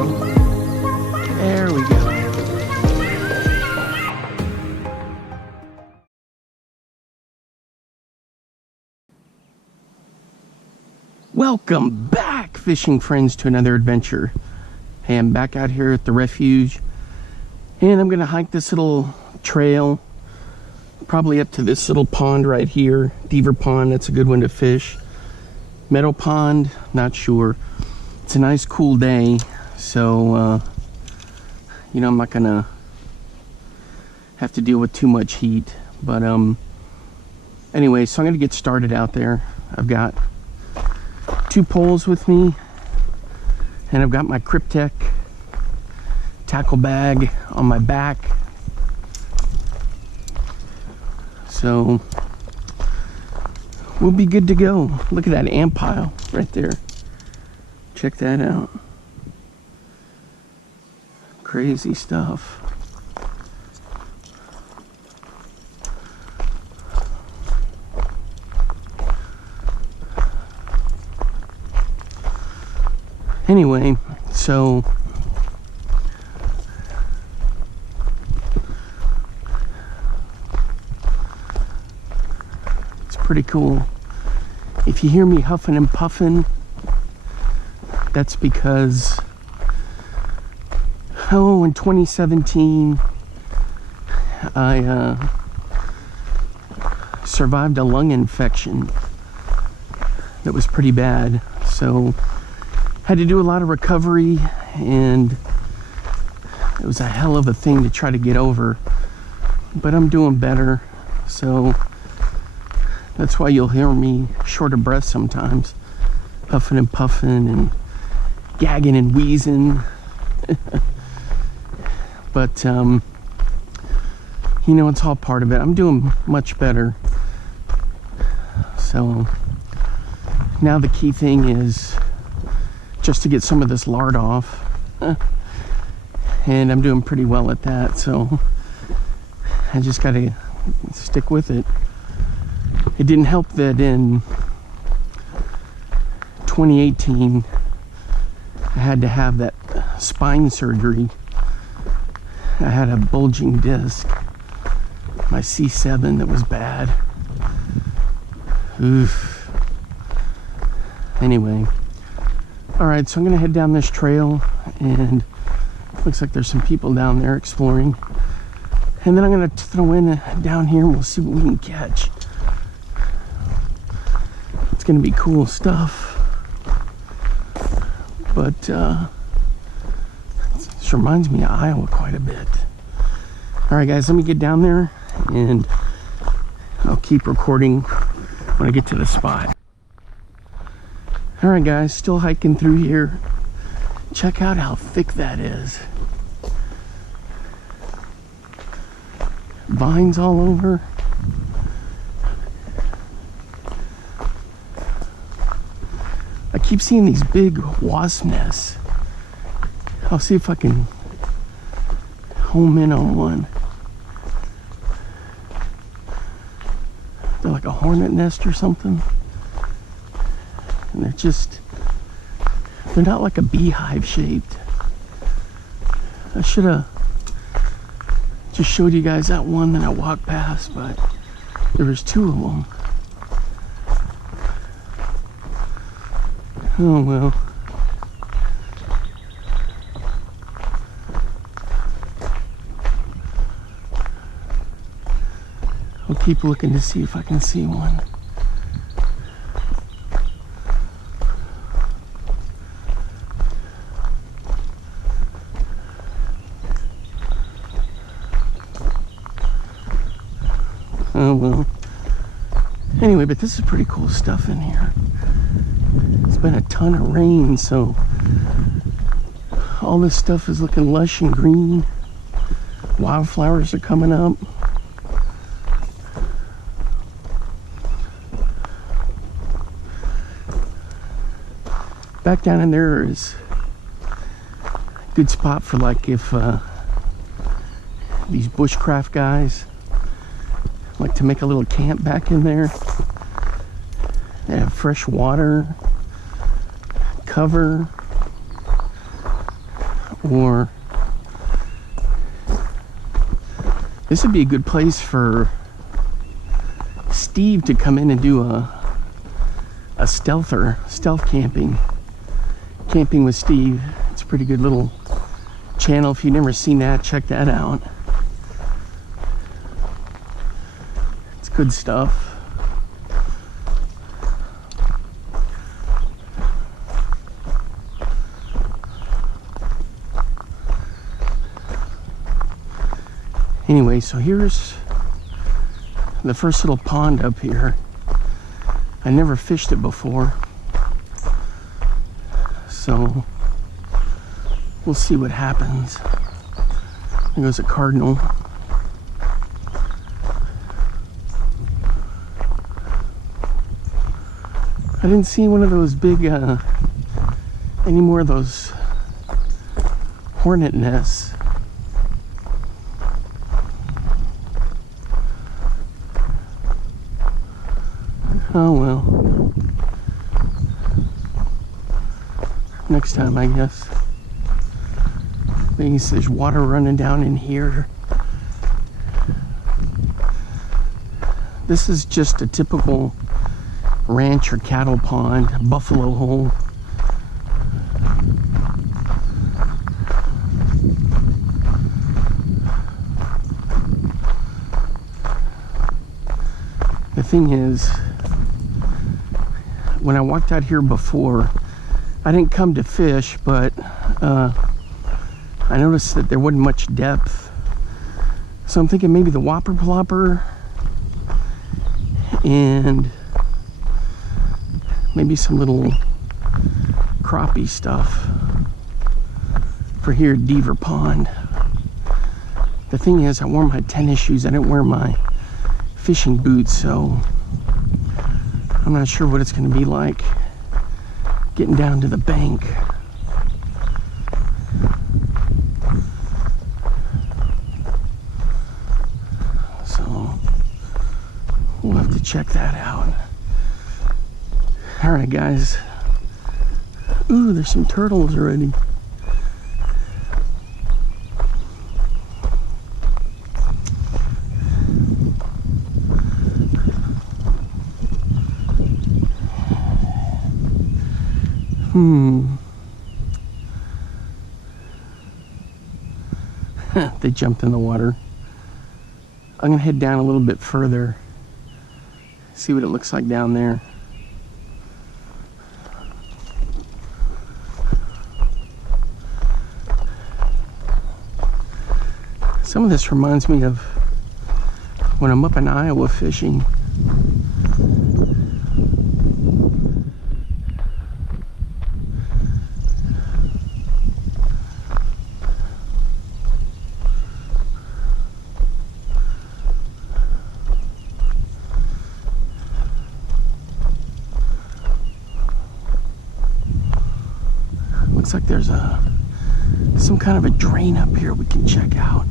go. There we go. Welcome back, fishing friends, to another adventure. Hey, I'm back out here at the refuge, and I'm gonna hike this little trail, probably up to this little pond right here. Beaver Pond, that's a good one to fish. Meadow Pond, not sure. It's a nice cool day, so you know, I'm not gonna have to deal with too much heat. But anyway, so I'm gonna get started out there. I've got 2 poles with me, and I've got my Cryptek tackle bag on my back. So we'll be good to go. Look at that ant pile right there. Check that out. Crazy stuff. Anyway, so it's pretty cool. If you hear me huffing and puffing, that's because, in 2017, I survived a lung infection that was pretty bad. So had to do a lot of recovery, and it was a hell of a thing to try to get over, but I'm doing better. So that's why you'll hear me short of breath sometimes, huffing and puffing and gagging and wheezing. But you know, it's all part of it. I'm doing much better. So now the key thing is just to get some of this lard off, and I'm doing pretty well at that, so I just gotta stick with it. It didn't help that in 2018 I had to have that spine surgery. I had a bulging disc, my C7, that was bad. Oof. Anyway, all right, so I'm gonna head down this trail, and looks like there's some people down there exploring. And then I'm gonna throw in down here, and we'll see what we can catch. It's gonna be cool stuff. But this reminds me of Iowa quite a bit. All right, guys, let me get down there, and I'll keep recording when I get to the spot. All right, guys, still hiking through here. Check out how thick that is. Vines all over. I keep seeing these big wasp nests. I'll see if I can home in on one. They're like a hornet nest or something. And they're not like a beehive shaped. I should have just showed you guys that one that I walked past, but there was 2 of them. Oh well. I'll keep looking to see if I can see one. Oh well. Anyway, but this is pretty cool stuff in here. It's been a ton of rain, so all this stuff is looking lush and green. Wildflowers are coming up. Back down in there is a good spot for, like, if these bushcraft guys like to make a little camp back in there. They have fresh water, cover. Or this would be a good place for Steve to come in and do a stealth camping. Camping with Steve. It's a pretty good little channel. If you've never seen that, check that out. It's good stuff. Anyway, so here's the first little pond up here. I never fished it before, so we'll see what happens. There goes a cardinal. I didn't see one of those big, any more of those hornet nests. Oh well. Next time, I guess. Maybe there's water running down in here. This is just a typical ranch or cattle pond, buffalo hole. The thing is, when I walked out here before, I didn't come to fish, but I noticed that there wasn't much depth. So I'm thinking maybe the whopper plopper and maybe some little crappie stuff for here at Deaver Pond. The thing is, I wore my tennis shoes. I didn't wear my fishing boots, so I'm not sure what it's going to be like getting down to the bank. So we'll have to check that out. All right, guys. Ooh, there's some turtles already. They jumped in the water. I'm gonna head down a little bit further, see what it looks like down there. Some of this reminds me of when I'm up in Iowa fishing. Looks like there's some kind of a drain up here we can check out.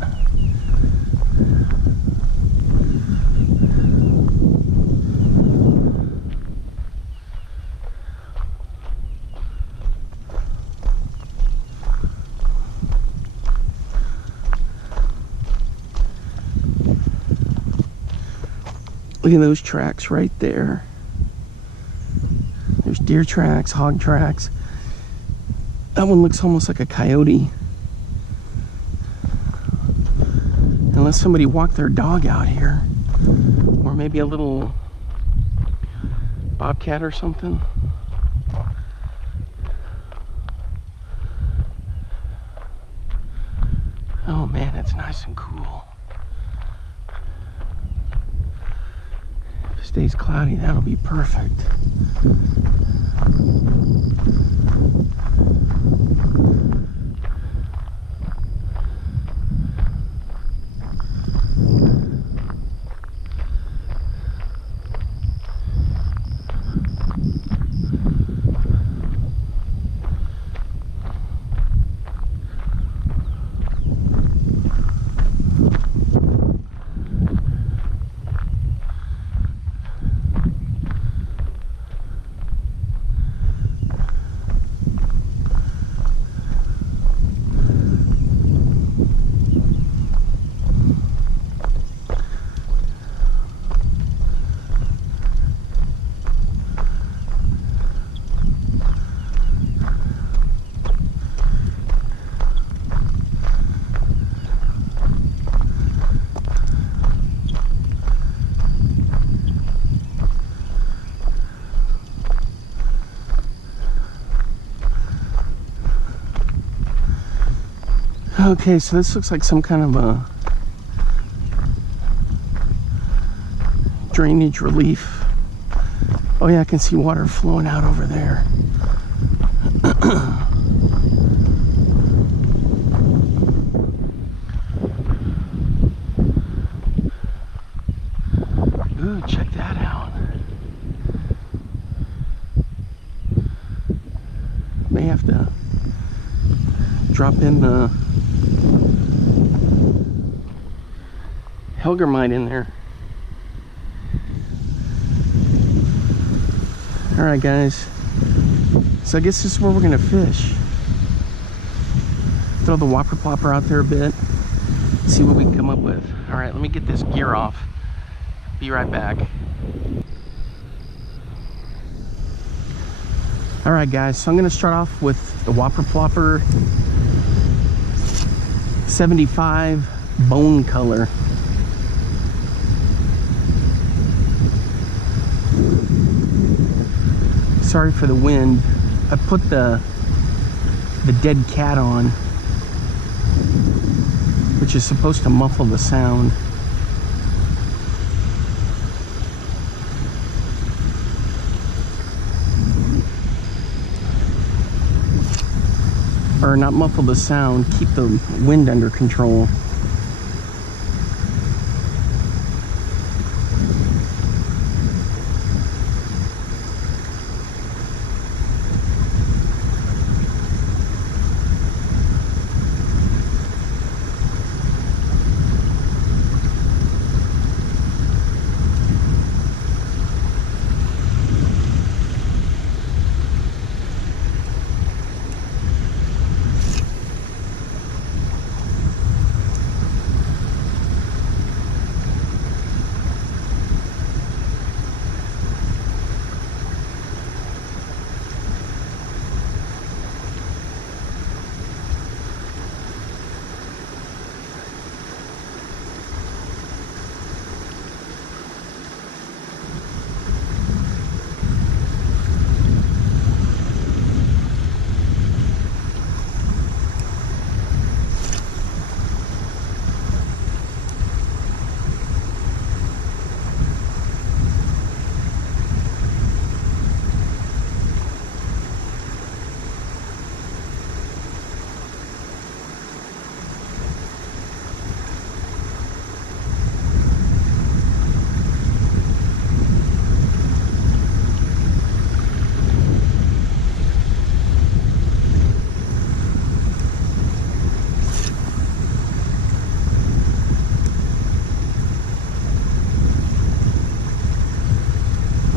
Look at those tracks right there. There's deer tracks, hog tracks. That one looks almost like a coyote. Unless somebody walked their dog out here. Or maybe a little bobcat or something. Oh man, it's nice and cool. If it stays cloudy, that'll be perfect. Okay, so this looks like some kind of a drainage relief. Oh yeah, I can see water flowing out over there. Ooh, check that out. May have to drop in the Helgermite in there. Alright guys, so I guess this is where we're gonna fish. Throw the whopper plopper out there a bit, see what we can come up with. Alright, let me get this gear off. Be right back. Alright guys, so I'm gonna start off with the whopper plopper 75 bone color. Sorry for the wind. I put the dead cat on, which is supposed to muffle the sound. Or not muffle the sound, keep the wind under control.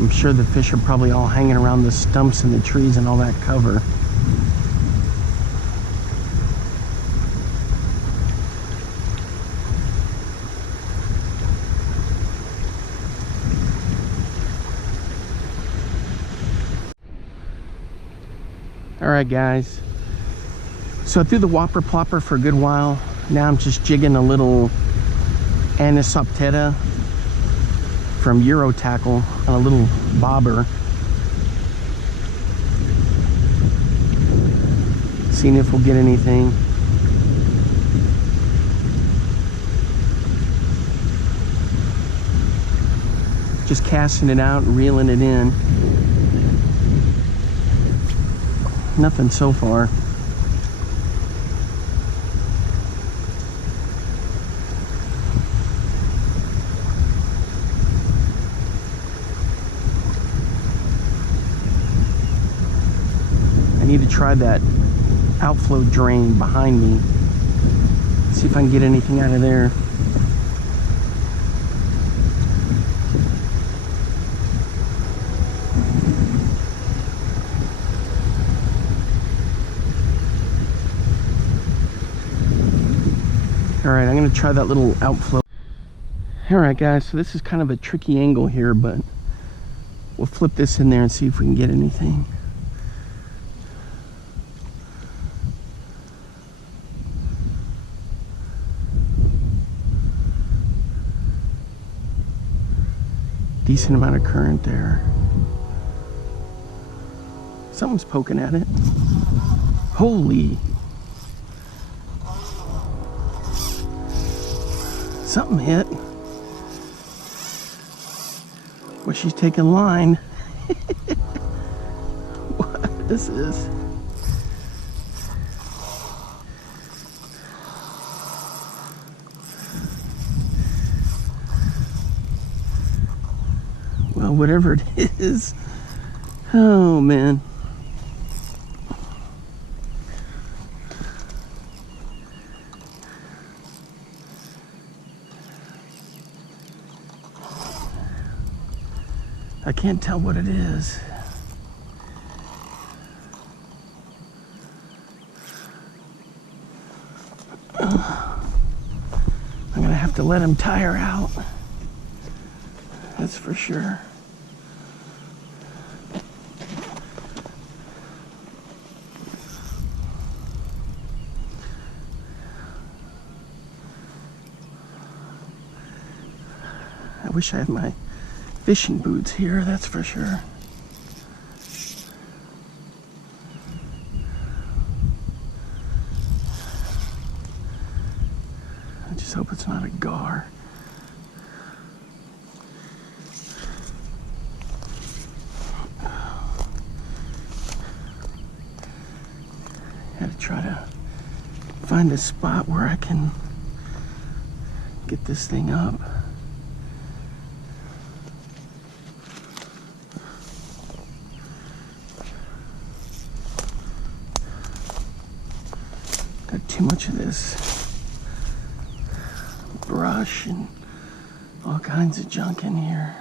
I'm sure the fish are probably all hanging around the stumps and the trees and all that cover. Alright guys, so I threw the whopper plopper for a good while. Now I'm just jigging a little anisopteta from Euro Tackle on a little bobber, seeing if we'll get anything. Just casting it out and reeling it in. Nothing so far. I need to try that outflow drain behind me. See if I can get anything out of there. Alright, I'm going to try that little outflow. Alright guys, so this is kind of a tricky angle here, but we'll flip this in there and see if we can get anything. Decent amount of current there. Someone's poking at it. Holy! Something hit. Well, she's taking line. What is this? Well, whatever it is. Oh, man. I can't tell what it is. I'm gonna have to let him tire out. That's for sure. I wish I had my fishing boots here, that's for sure. I just hope it's not a gar. Gotta try to find a spot where I can get this thing up. Got too much of this brush and all kinds of junk in here.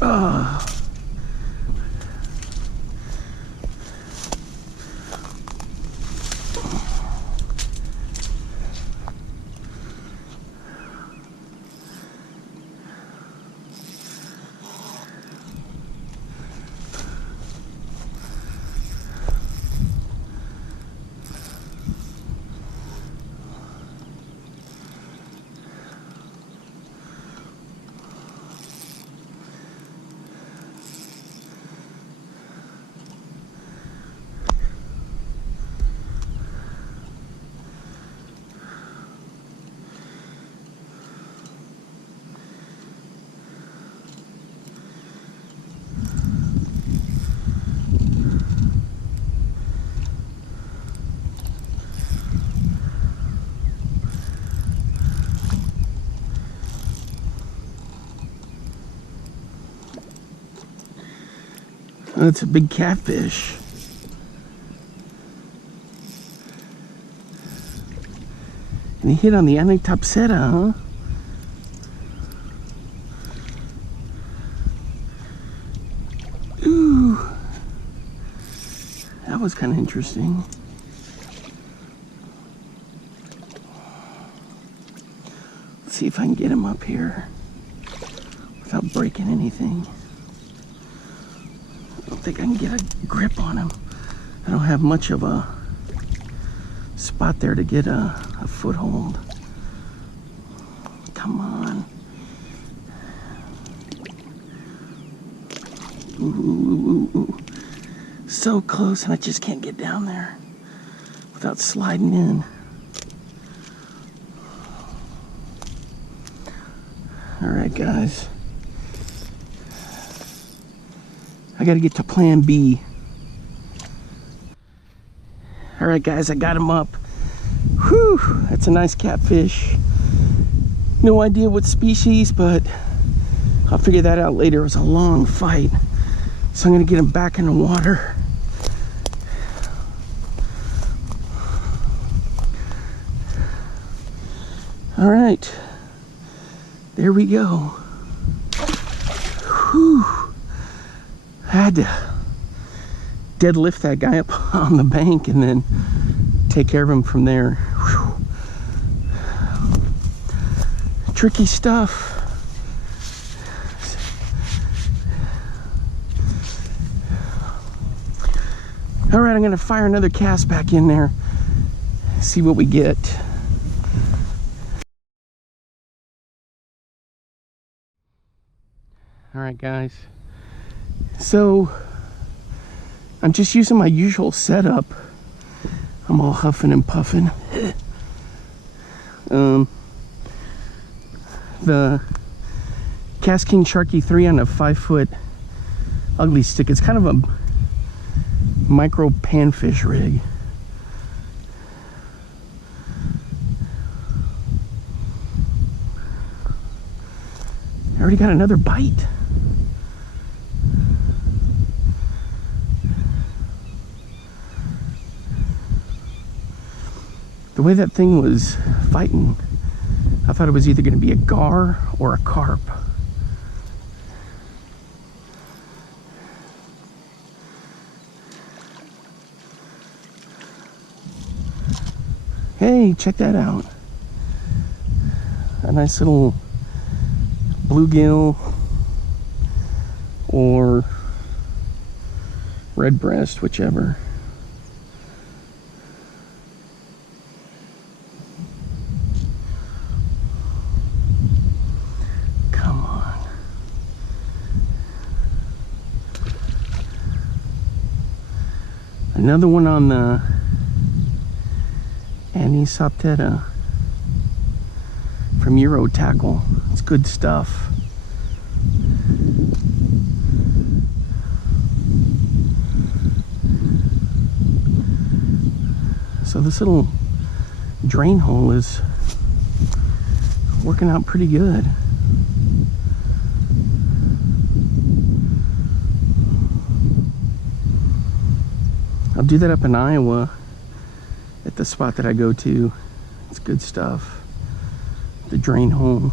Oh. That's a big catfish. And he hit on the Anitopseta, huh? Ooh. That was kind of interesting. Let's see if I can get him up here without breaking anything. I don't think I can get a grip on him. I don't have much of a spot there to get a foothold. Come on. Ooh. So close, and I just can't get down there without sliding in. All right, guys. I gotta get to plan B. All right, guys, I got him up. Whew, that's a nice catfish. No idea what species, but I'll figure that out later. It was a long fight. So I'm gonna get him back in the water. All right, there we go. Whew. I had to deadlift that guy up on the bank and then take care of him from there. Whew. Tricky stuff. All right, I'm gonna fire another cast back in there, see what we get. All right, guys. So I'm just using my usual setup. I'm all huffing and puffing. The Cast King Sharky 3 on a 5-foot ugly stick. It's kind of a micro panfish rig. I already got another bite. The way that thing was fighting, I thought it was either going to be a gar or a carp. Hey, check that out. A nice little bluegill or red breast, whichever. Come on. Another one on the Anisopteta from Euro Tackle. It's good stuff. So this little drain hole is working out pretty good. I'll do that up in Iowa at the spot that I go to. It's good stuff. The drain hole.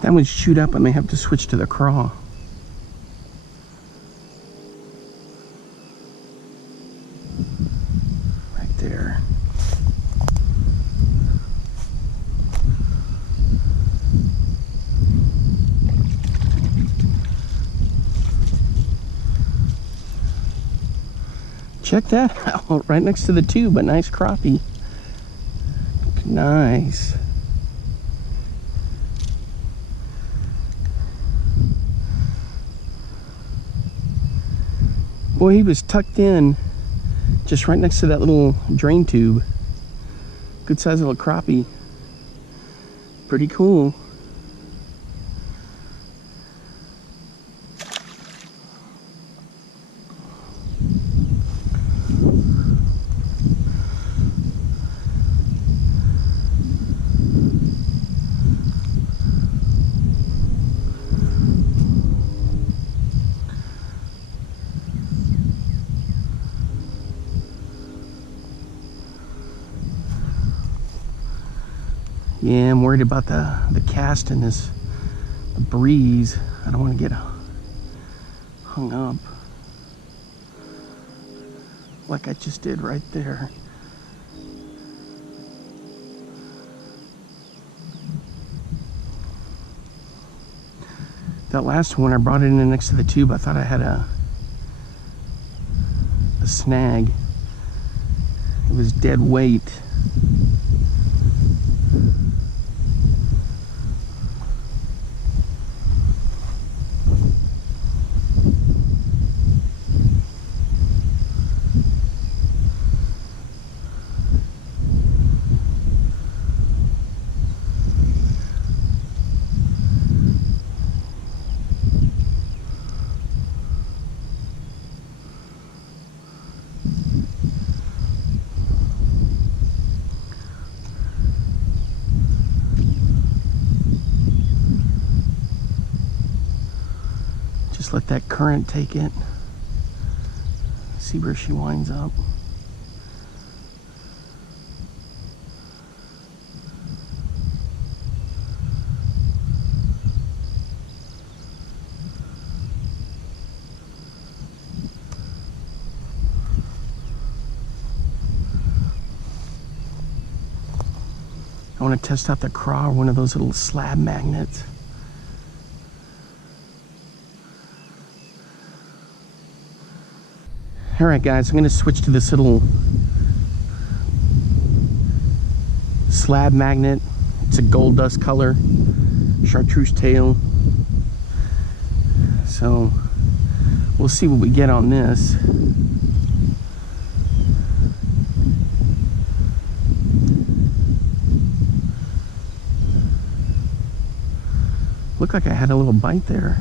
That one's chewed up. I may have to switch to the craw. Right there. Check that out. Right next to the tube, a nice crappie. Nice. Boy, he was tucked in just right next to that little drain tube. Good size little crappie. Pretty cool. Yeah, I'm worried about the cast and this breeze. I don't want to get hung up like I just did right there. That last one, I brought it in next to the tube. I thought I had a snag. It was dead weight. Just let that current take it. See where she winds up. I want to test out the craw or one of those little slab magnets. Alright guys, I'm going to switch to this little slab magnet. It's a gold dust color, chartreuse tail. So we'll see what we get on this. Looked like I had a little bite there.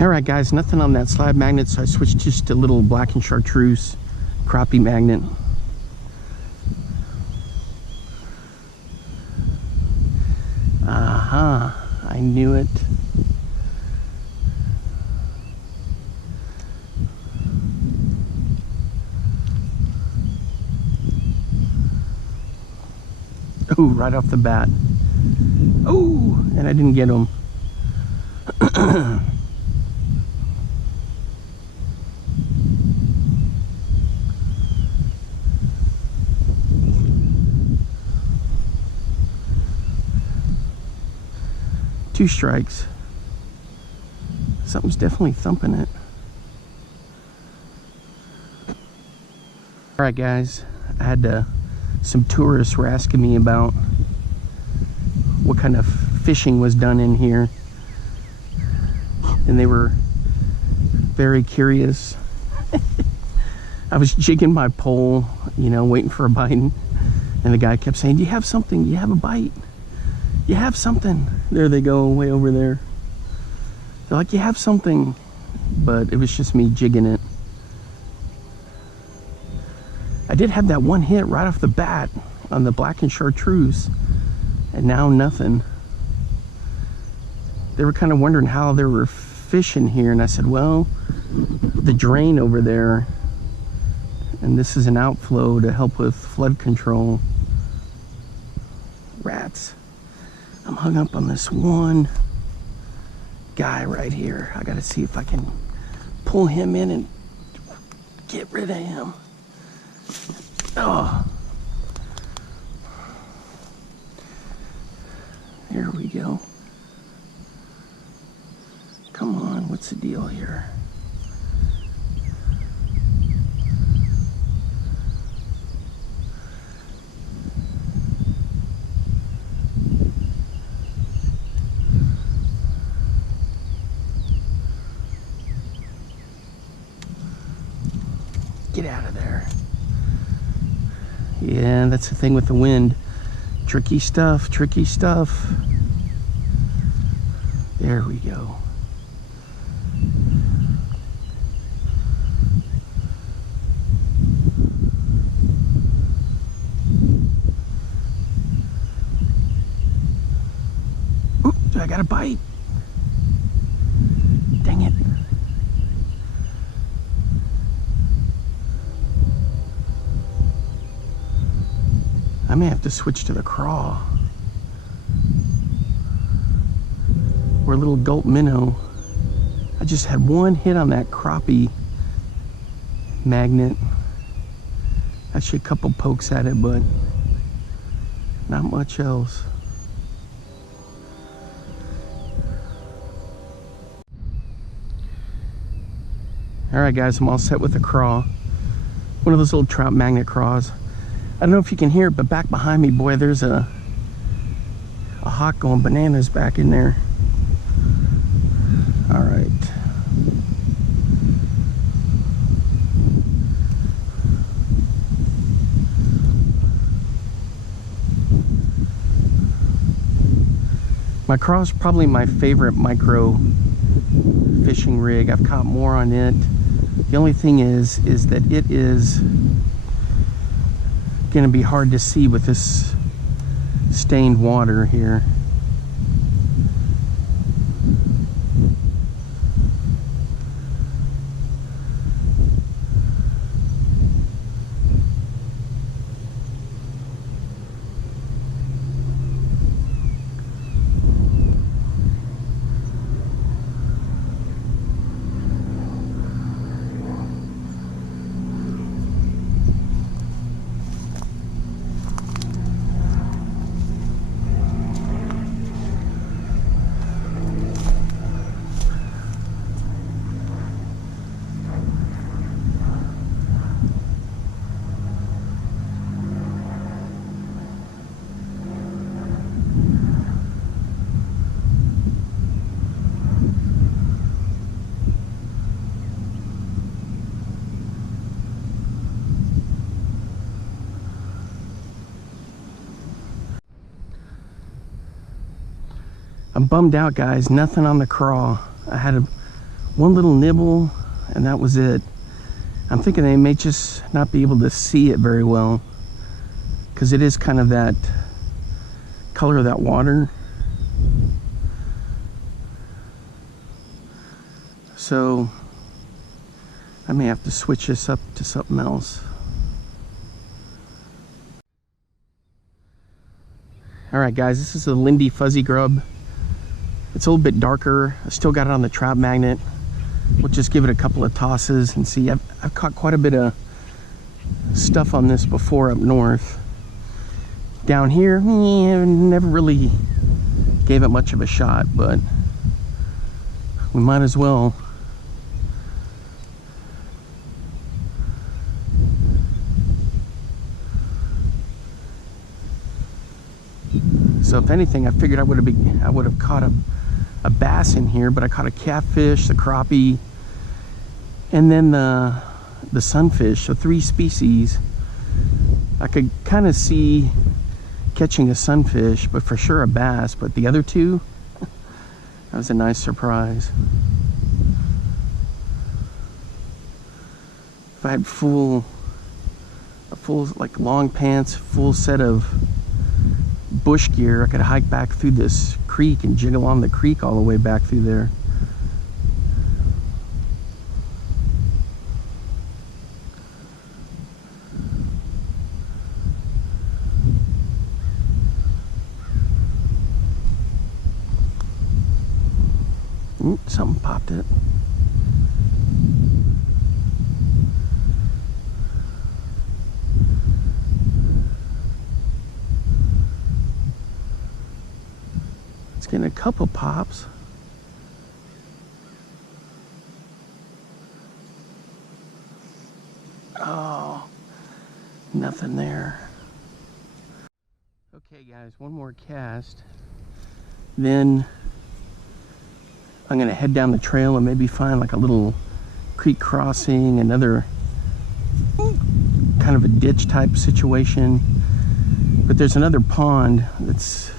Alright guys, nothing on that slab magnet, so I switched just to a little black and chartreuse crappie magnet. Aha, I knew it. Oh, right off the bat. Oh, and I didn't get him. Two strikes. Something's definitely thumping it. Alright guys, I had some tourists were asking me about what kind of fishing was done in here, and they were very curious. I was jigging my pole, you know, waiting for a bite, and the guy kept saying, "Do you have something? Do you have a bite? You have something." There they go, way over there. They're like, "You have something," but it was just me jigging it. I did have that one hit right off the bat on the black and chartreuse, and now nothing. They were kind of wondering how there were fish in here, and I said, well, the drain over there, and this is an outflow to help with flood control. Rats. I'm hung up on this one guy right here. I gotta see if I can pull him in and get rid of him. Oh, there we go. Come on, what's the deal here? Get out of there. Yeah, that's the thing with the wind. Tricky stuff, tricky stuff. There we go. Oop, I got a bite. Dang it. I may have to switch to the craw. Or a little gulp minnow. I just had one hit on that crappie magnet. Actually a couple pokes at it, but not much else. Alright guys, I'm all set with the craw. One of those little trout magnet craws. I don't know if you can hear it, but back behind me, boy, there's a hawk going bananas back in there. All right. My craw is probably my favorite micro fishing rig. I've caught more on it. The only thing is that it is going to be hard to see with this stained water here. I'm bummed out, guys. Nothing on the craw. I had one little nibble, and that was it. I'm thinking they may just not be able to see it very well, because it is kind of that color of that water. So I may have to switch this up to something else. All right, guys, this is a Lindy fuzzy grub. It's a little bit darker. I still got it on the trout magnet. We'll just give it a couple of tosses and see. I've caught quite a bit of stuff on this before up north. Down here, never really gave it much of a shot, but we might as well. So if anything, I figured I would have caught a bass in here, but I caught a catfish, the crappie, and then the sunfish. So 3 species. I could kind of see catching a sunfish, but for sure a bass. But the other 2, that was a nice surprise. If I had full like long pants, full set of bush gear, I could hike back through this creek and jiggle on the creek all the way back through there. Ooh, something popped it. Getting a couple pops. Oh, nothing there. Okay guys, one more cast, then I'm gonna head down the trail and maybe find like a little creek crossing, another kind of a ditch type situation, But there's another pond that's,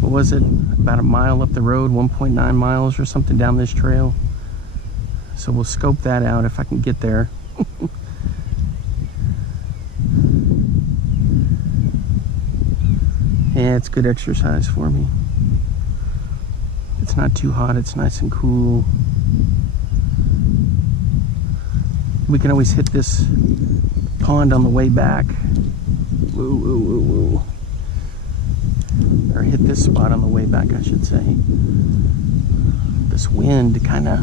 what was it, about a mile up the road, 1.9 miles or something down this trail. So we'll scope that out if I can get there. Yeah, it's good exercise for me. It's not too hot, it's nice and cool. We can always hit this pond on the way back. Woo, woo, woo, woo. Or hit this spot on the way back, I should say. This wind kind of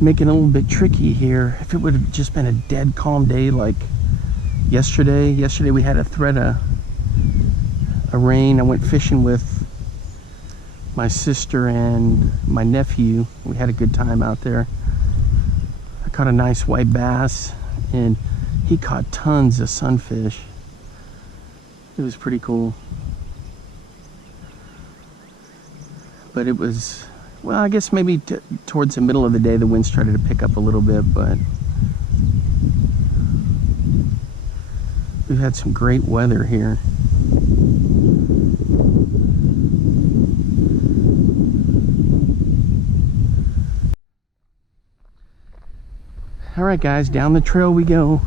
making it a little bit tricky here. If it would have just been a dead calm day like yesterday. Yesterday we had a threat of rain. I went fishing with my sister and my nephew. We had a good time out there. I caught a nice white bass and he caught tons of sunfish. It was pretty cool. But it was, well, I guess maybe towards the middle of the day the wind started to pick up a little bit, but we've had some great weather here. All right, guys, down the trail we go.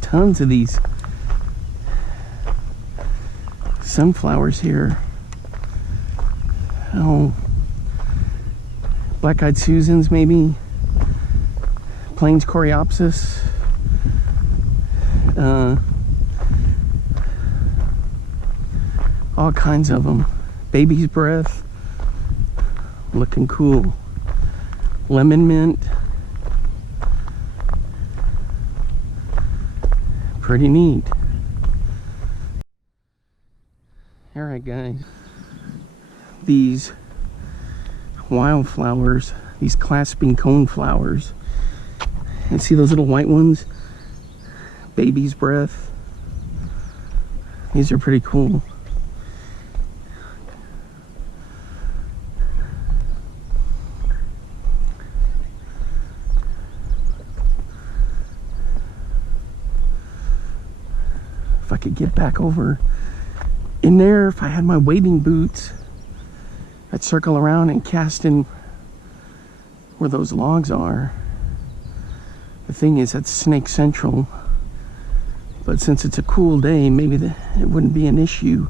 Tons of these sunflowers here. Oh, black-eyed Susans maybe. Plains coreopsis. All kinds of them. Baby's breath. Looking cool. Lemon mint. Pretty neat. All right, guys. These wildflowers, these clasping cone flowers. And see those little white ones? Baby's breath. These are pretty cool. If I could get back over in there, if I had my wading boots, I'd circle around and cast in where those logs are. The thing is, that's Snake Central, but since it's a cool day, maybe it wouldn't be an issue.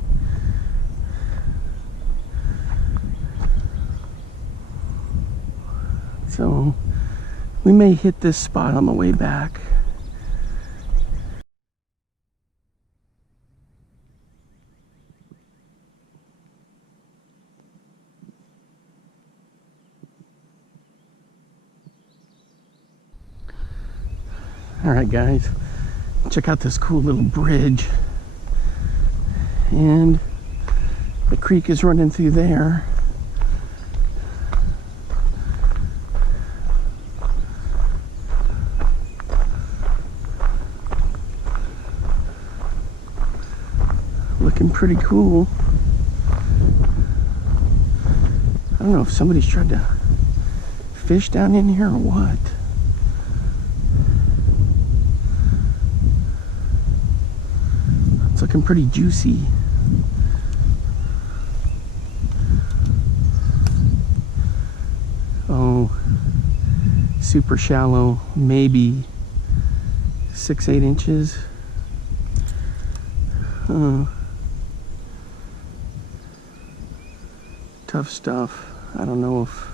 So we may hit this spot on the way back. All right, guys, check out this cool little bridge. And the creek is running through there. Looking pretty cool. I don't know if somebody's tried to fish down in here or what. Looking pretty juicy. Oh, super shallow, maybe 6-8 inches. Tough stuff. I don't know if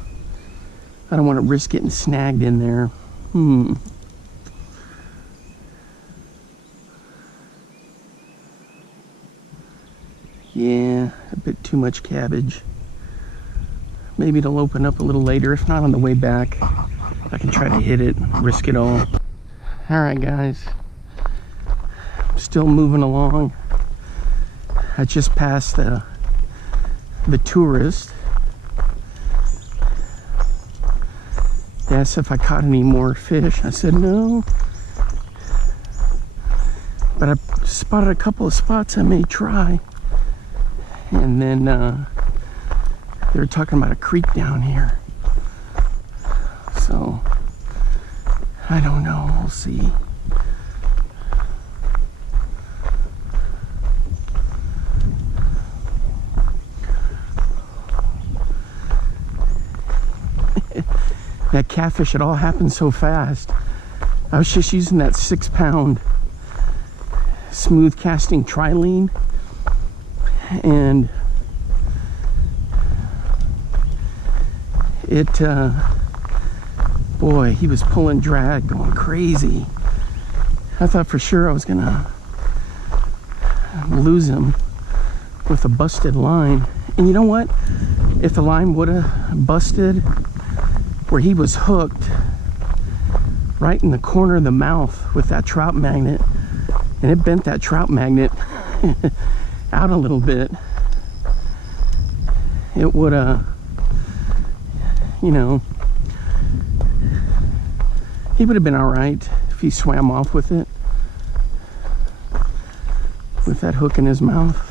I don't want to risk getting snagged in there. Yeah, a bit too much cabbage. Maybe it'll open up a little later. If not, on the way back, I can try to hit it, risk it all. All right, guys. I'm still moving along. I just passed the tourist. Asked if I caught any more fish. I said no. But I spotted a couple of spots I may try. And then they were talking about a creek down here. So, I don't know. We'll see. That catfish, it all happened so fast. I was just using that 6-pound smooth casting trilene, and it boy, he was pulling drag, going crazy. I thought for sure I was gonna lose him with a busted line. And you know what, if the line would have busted where he was hooked right in the corner of the mouth with that trout magnet, and it bent that trout magnet out a little bit, it would you know, he would have been all right if he swam off with it, with that hook in his mouth.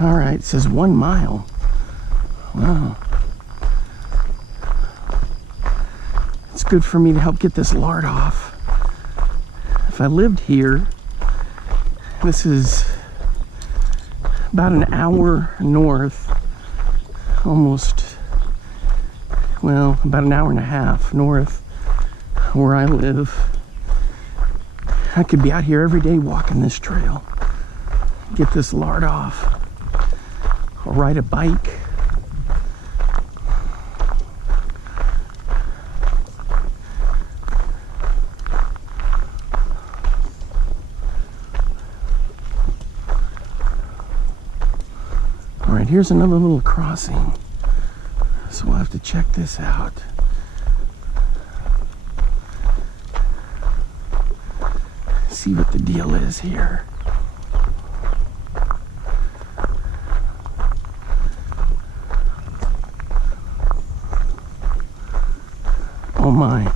All right, it says 1 mile. Wow. It's good for me to help get this lard off. If I lived here, this is about an hour north, almost, well, about an hour and a half north where I live. I could be out here every day walking this trail, get this lard off, or ride a bike. All right, here's another little crossing, so we'll have to check this out. See what the deal is here. Oh my.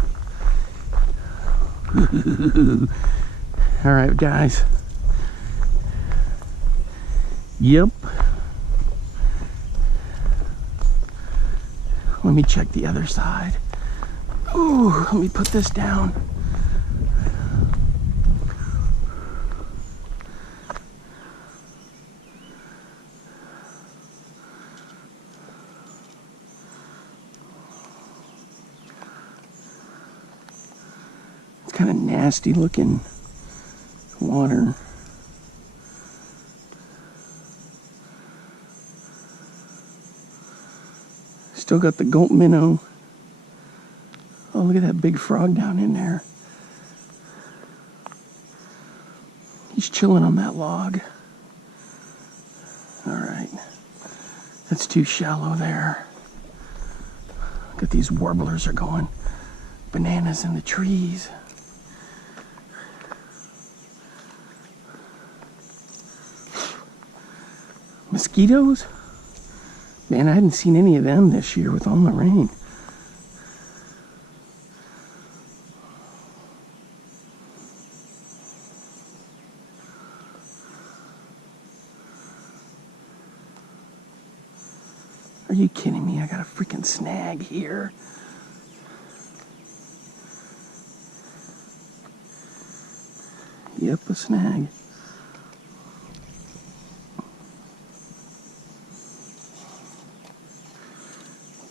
All right, guys. Yep. Let me check the other side. Ooh, let me put this down. It's kind of nasty looking water. Still got the gold minnow. Oh, look at that big frog down in there. He's chilling on that log. All right. That's too shallow there. Look at these warblers are going bananas in the trees. Mosquitoes? Man, I hadn't seen any of them this year with all the rain. Are you kidding me? I got a freaking snag here. Yep, a snag.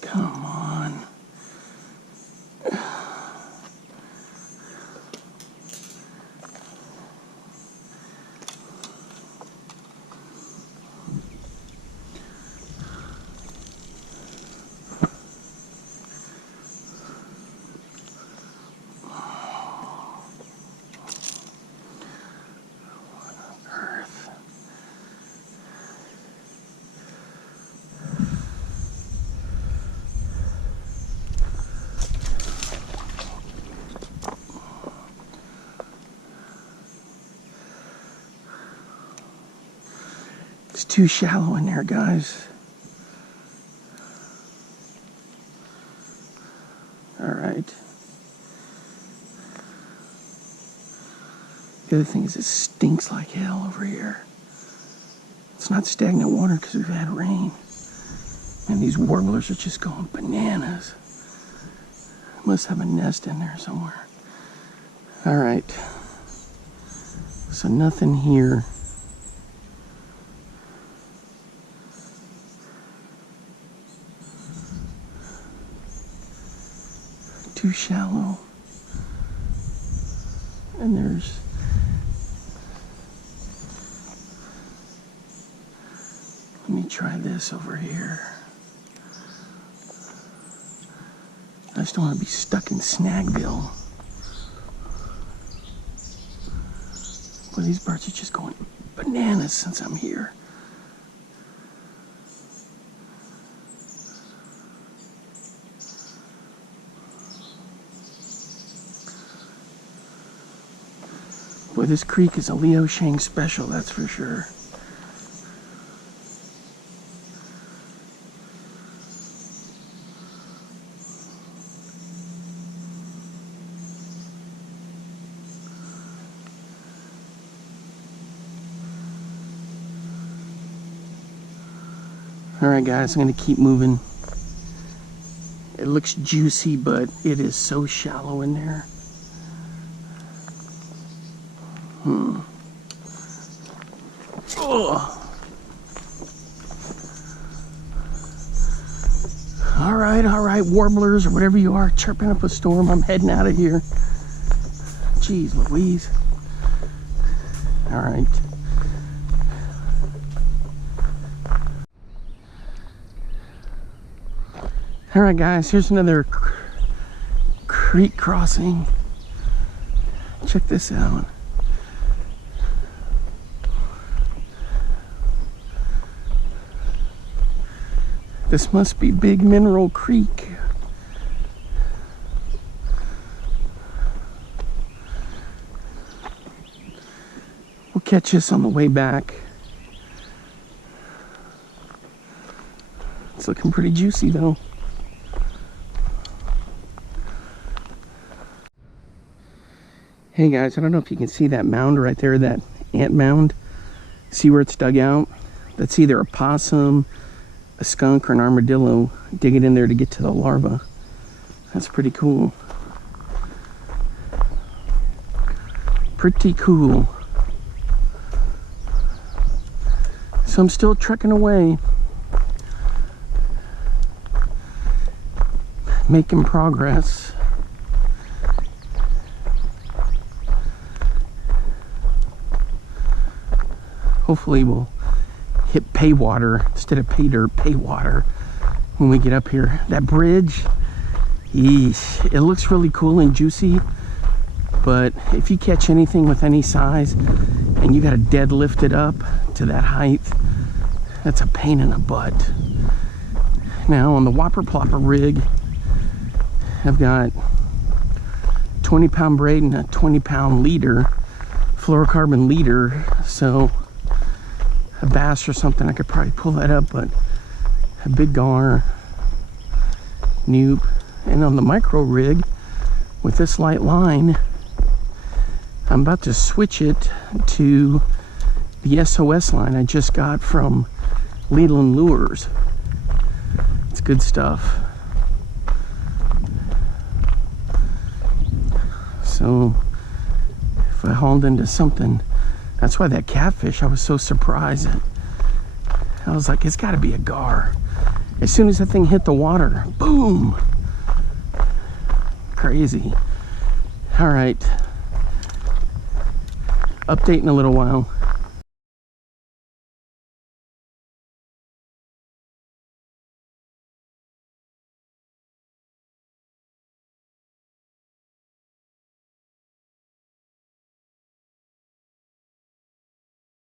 Come on. It's too shallow in there, guys. All right. The other thing is it stinks like hell over here. It's not stagnant water because we've had rain. And these warblers are just going bananas. Must have a nest in there somewhere. All right. So nothing here. Too shallow. And there's let me try this over here. I just don't want to be stuck in Snagville. Boy, these birds are just going bananas since I'm here. Boy, this creek is a Leo Shang special, that's for sure. Alright guys, I'm going to keep moving. It looks juicy, but it is so shallow in there. Oh. Alright, warblers or whatever you are, chirping up a storm. I'm heading out of here. Jeez Louise. Alright. Alright guys, here's another creek crossing. Check this out. This must be Big Mineral Creek. We'll catch this on the way back. It's looking pretty juicy though. Hey guys, I don't know if you can see that mound right there, that ant mound. See where it's dug out? That's either a possum, a skunk, or an armadillo digging in there to get to the larva. That's pretty cool. Pretty cool. So I'm still trekking away, making progress. Hopefully we'll hit pay water instead of pay dirt, pay water when we get up here. That bridge, yeesh, it looks really cool and juicy, but if you catch anything with any size and you got to deadlift it up to that height, that's a pain in the butt. Now on the Whopper Plopper rig, I've got 20-pound braid and a 20-pound leader, fluorocarbon leader, so a bass or something, I could probably pull that up, but a big gar, nope. And on the micro rig with this light line, I'm about to switch it to the SOS line I just got from Leland Lures. It's good stuff. So if I hauled into something, that's why that catfish, I was so surprised that I was like, it's got to be a gar. As soon as that thing hit the water, boom. Crazy. All right. Update in a little while.